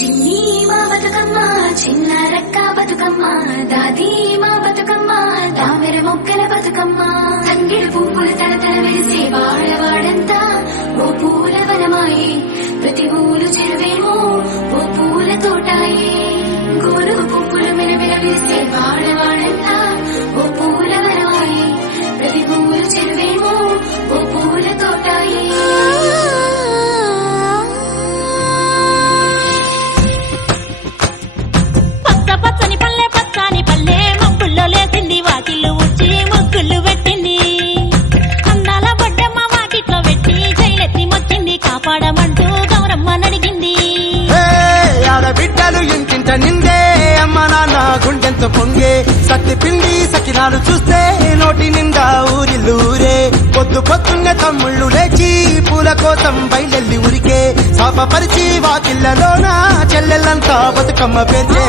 చిన్ని మా బతుకమ్మ చిన్న రక్క బతుకమ్మ దాది మా బతుకమ్మ దామెర మొక్కల బతుకమ్మ తంగిడి పువ్వులు తలతల వెలిసే వాడవాడంతా ఓ పూల వనమాయే ప్రతి ఊలు చెరువేమో ఓ పూల తోటాయే గోరు పువ్వులు మెలమెల వెలిసే వాడవాడంతా ఓ పూల వనమాయే ప్రతి ఊలు చెరువేమో ఓ పూల తోటాయే పచ్చని పల్లె పచ్చని పల్లె మబ్బుల్లో లేసింది వాకిళ్ళు ఉచ్చి ముగ్గులు పెట్టింది అందాల బొడ్డమ్మ వాకిట్లో పెట్టి జైలెత్తి మొచ్చింది కాపాడమంటూ గౌరమ్మ నడిగింది ఆడబిడ్డలు ఇంటింట నిందే అమ్మ నాన్న గుండెంత పొంగే సత్తి పిండి సకినాలు చూస్తే నోటి నిండా ఊరిల్లూరే పొద్దున్నే తమ్ముళ్ళు లేచి పూల కోసం బయలెల్లి ఉరికే శాపపరిచి వాకిళ్లలోన చెల్లెళ్ళంతా బతుకమ్మ పేర్చే